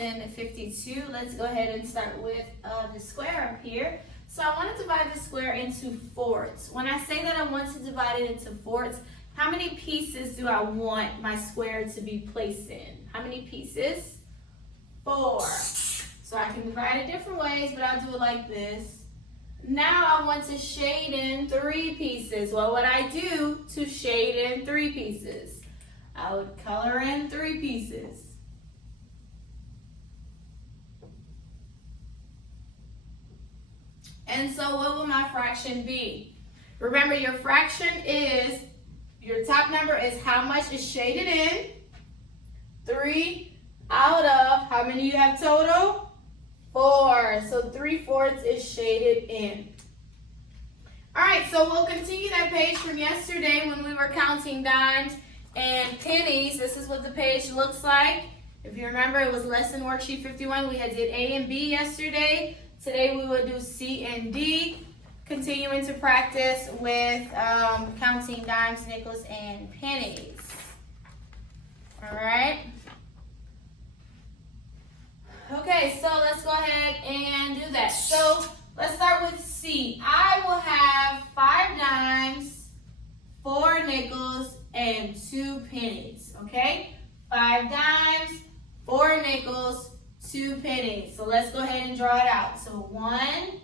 lesson 52. Let's go ahead and start with the square up here. So I want to divide the square into fourths. When I say that I want to divide it into fourths, how many pieces do I want my square to be placed in? How many pieces? 4. So I can divide it different ways, but I'll do it like this. Now I want to shade in 3 pieces. What would I do to shade in 3 pieces? I would color in 3 pieces. And so what will my fraction be? Remember, your fraction is, your top number is how much is shaded in. 3 out of, how many you have total? 4. So 3/4 is shaded in. All right, so we'll continue that page from yesterday when we were counting dimes and pennies. This is what the page looks like. If you remember, it was lesson worksheet 51. We had did A and B yesterday. Today we will do C and D, continuing to practice with counting dimes, nickels, and pennies. All right. Okay, so let's go ahead and do that. So let's start with C. I will have 5 dimes, 4 nickels, and 2 pennies. Okay? 5 dimes, 4 nickels, 2 pennies. So let's go ahead and draw it out. So 1,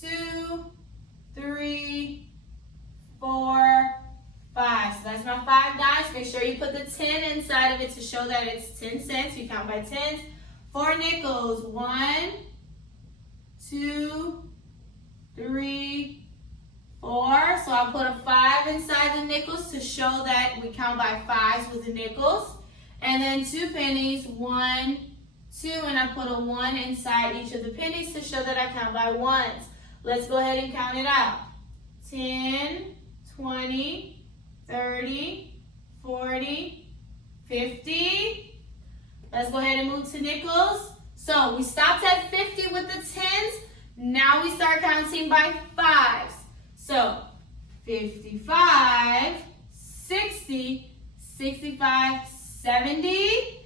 2, 3, 4, 5. So that's my 5 dimes. Make sure you put the 10 inside of it to show that it's 10 cents. You count by 10s. 4 nickels. 1, 2, 3, 4. So I'll put a 5 inside the nickels to show that we count by 5s with the nickels. And then 2 pennies. 1, 2, and I put a 1 inside each of the pennies to show that I count by 1s. Let's go ahead and count it out. 10, 20, 30, 40, 50. Let's go ahead and move to nickels. So we stopped at 50 with the 10s. Now we start counting by 5s. So 55, 60, 65, 70.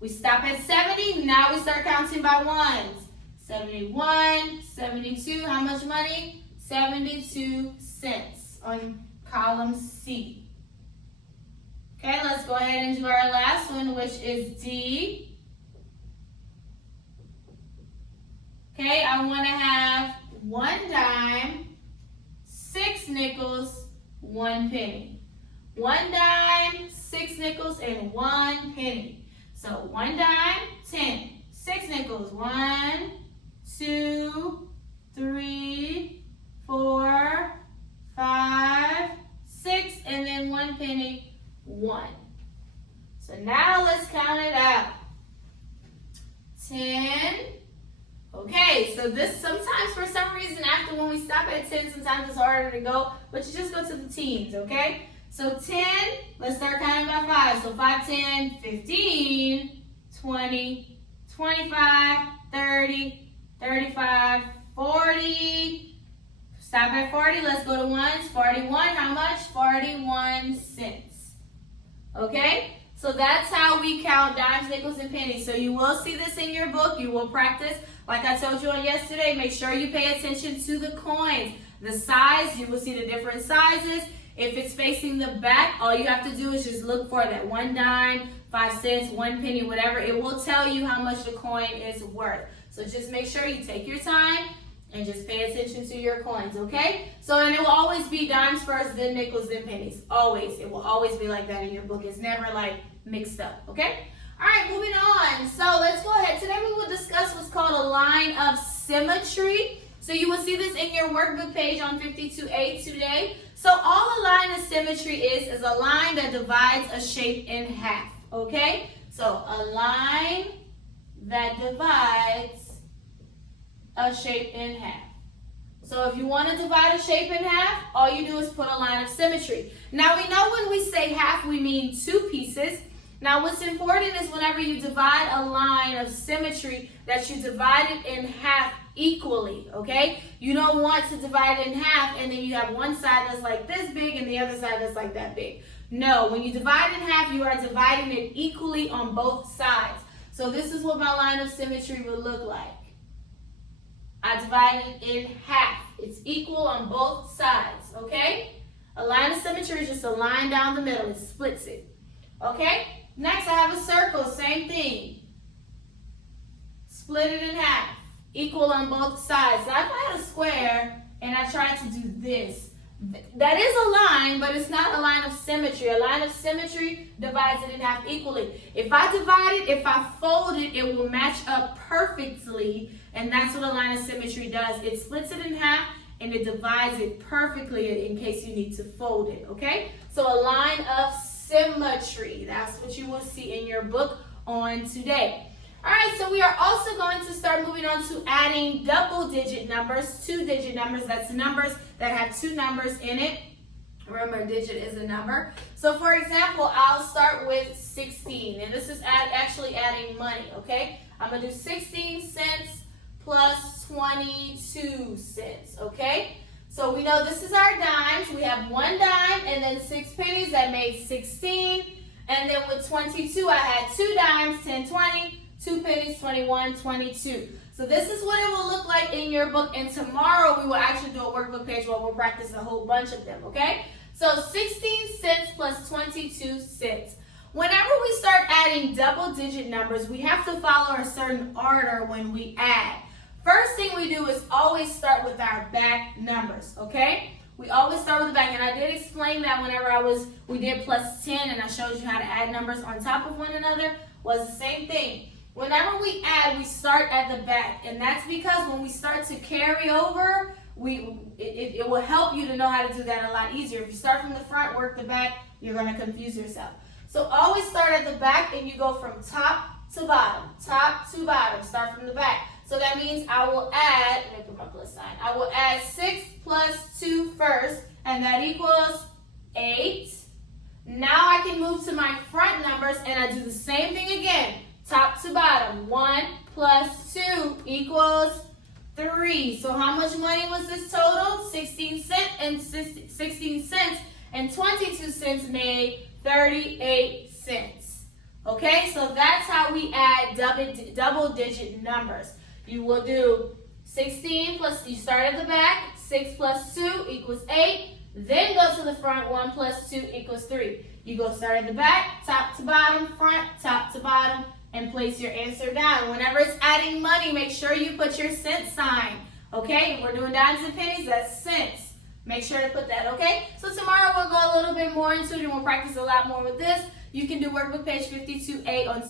We stop at 70. Now we start counting by 1s. 71, 72. How much money? 72 cents on column C. Okay, let's go ahead and do our last one, which is D. Okay, I want to have 1 dime, 6 nickels, 1 penny. 1 dime, 6 nickels, and 1 penny. So 1 dime, 10. 6 nickels, 1, 2, 3, 4, 5, 6, and then 1 penny. 1. So now let's count it out. 10. Okay, so this sometimes for some reason after when we stop at 10, sometimes it's harder to go, but you just go to the teens, okay? So 10, let's start counting by 5. So 5, 10, 15, 20, 25, 30, 35, 40. Stop at 40, let's go to ones. 41, how much? 41 cents. Okay, so that's how we count dimes, nickels, and pennies. So you will see this in your book. You will practice. Like I told you on yesterday, make sure you pay attention to the coins. The size, you will see the different sizes. If it's facing the back, all you have to do is just look for that 1 dime, 5 cents, 1 penny, whatever. It will tell you how much the coin is worth. So just make sure you take your time and just pay attention to your coins, okay? So, and it will always be dimes first, then nickels, then pennies. Always. It will always be like that in your book. It's never like mixed up, okay? All right, moving on. So let's go ahead. Today we will discuss what's called a line of symmetry. So you will see this in your workbook page on 52A today. So all a line of symmetry is a line that divides a shape in half, okay? So a line that divides a shape in half. So if you want to divide a shape in half, all you do is put a line of symmetry. Now we know when we say half, we mean 2 pieces. Now what's important is whenever you divide a line of symmetry, that you divide it in half equally, okay? You don't want to divide it in half and then you have one side that's like this big and the other side that's like that big. No, when you divide in half, you are dividing it equally on both sides. So this is what my line of symmetry would look like. I divide it in half. It's equal on both sides, okay? A line of symmetry is just a line down the middle. It splits it, okay? Next, I have a circle, same thing. Split it in half, equal on both sides. Now, if I had a square and I tried to do this, that is a line, but it's not a line of symmetry. A line of symmetry divides it in half equally. If I divide it, if I fold it, it will match up perfectly, and that's what a line of symmetry does. It splits it in half, and it divides it perfectly in case you need to fold it, okay? So a line of symmetry, that's what you will see in your book on today. All right, so we are also going to start moving on to adding double-digit numbers, two-digit numbers. That's numbers that have two numbers in it. Remember, a digit is a number. So, for example, I'll start with 16, and this is actually adding money, okay? I'm going to do 16 cents plus 22 cents, okay? So we know this is our dimes. We have one dime and then 6 pennies. That made 16. And then with 22, I had 2 dimes, 10, 20. 2 pennies, 21, 22. So this is what it will look like in your book. And tomorrow we will actually do a workbook page where we'll practice a whole bunch of them, okay? So 16 cents plus 22 cents. Whenever we start adding double-digit numbers, we have to follow a certain order when we add. First thing we do is always start with our back numbers, okay? We always start with the back, and I did explain that whenever we did plus 10 and I showed you how to add numbers on top of one another, was the same thing. Whenever we add, we start at the back, and that's because when we start to carry over, it will help you to know how to do that a lot easier. If you start from the front, work the back, you're going to confuse yourself. So always start at the back, and you go from top to bottom, start from the back. So that means I will add, let me put my plus sign, I will add 6 plus 2 first, and that equals 8. Now I can move to my front numbers, and I do the same thing again. Top to bottom, 1 plus 2 equals 3. So how much money was this total? 16 cents and 22 cents made 38 cents. Okay, so that's how we add double-digit numbers. You will do 16 plus, you start at the back, 6 plus 2 equals 8. Then go to the front, 1 plus 2 equals 3. You go start at the back, top to bottom, front, top to bottom, and place your answer down. Whenever it's adding money, make sure you put your cent sign, okay? If we're doing dimes and pennies, that's cents. Make sure to put that, okay? So tomorrow we'll go a little bit more into it, and we'll practice a lot more with this. You can do workbook page 52A on